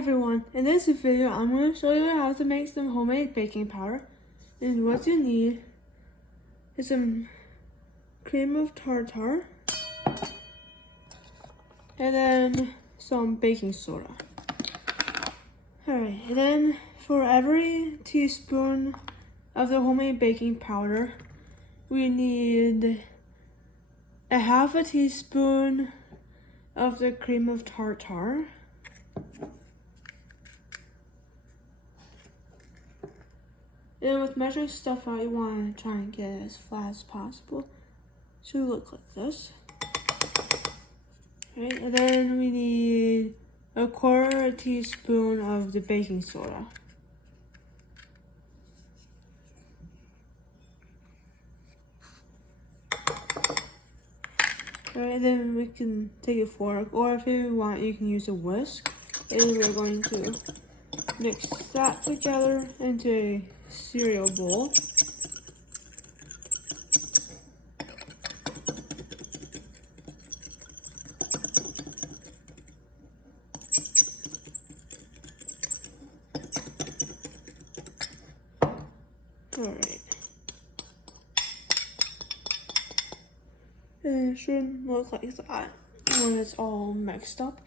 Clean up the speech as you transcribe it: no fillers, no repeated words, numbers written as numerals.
everyone, in this video I'm going to show you how to make some homemade baking powder. And what you need is some cream of tartar and then some baking soda. Alright, and then for every teaspoon of the homemade baking powder, we need a half a teaspoon of the cream of tartar. And with measuring stuff out, you want to try and get it as flat as possible. Should look like this. Right, and then we need a quarter teaspoon of the baking soda. Alright, then we can take a fork, or if you want, you can use a whisk. And we're going to mix that together into a cereal bowl. Alright. And it should look like that when it's all mixed up.